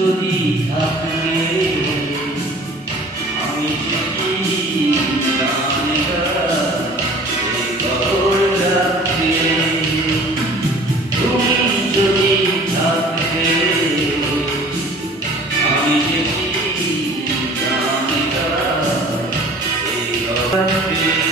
যদি থাকবে আমি যে কি গান গাই খবর রাখতে তুমি যদি থাকবে আমি যে কি গান গাই খবর রাখতে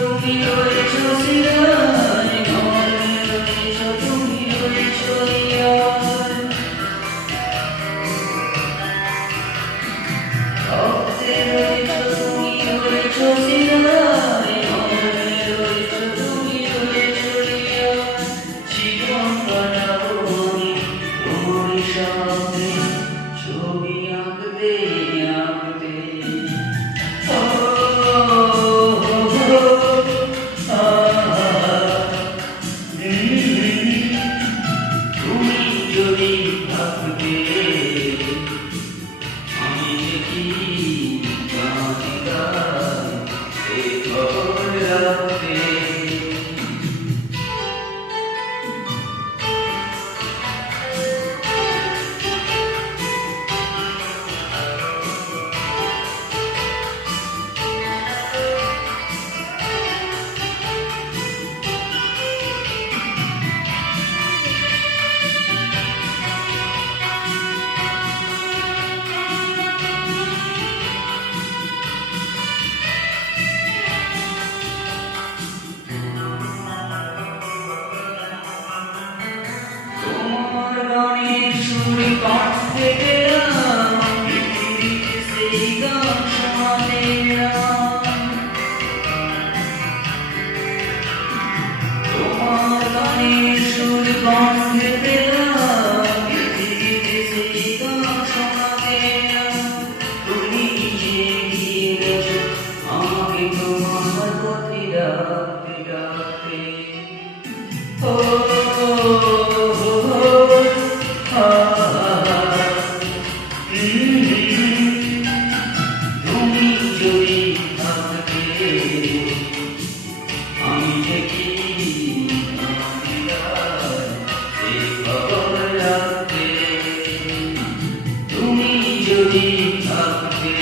তুমি রয়েছো সিরায় ঘরে রয়েছো তুমি রয়েছো ইয়ার রক্তে রয়েছো তুমি রয়েছো সিরায় ঘরে রয়েছো তুমি রয়েছো ইয়ার জীবন কাটাবো আমি তোমার সাথে ছবি আঁকতে আঁকতে যদি থাকবে আমি যে কি গান গাই খবর রাখতে সুর কণ্ঠে গেলাম পৃথিবীতে সেই গান শোনাতে তোমার গানের সুর কণ্ঠে গেলাম পৃথিবীতে সেই গান শোনাতে তুমি যে গিয়েছো আমাকে তোমার পথে রাখতে রাখতে তুমি যদি থাকবে আমি যে কি খবর রাখতে তুমি যদি থাকবে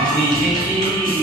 আমি যে কি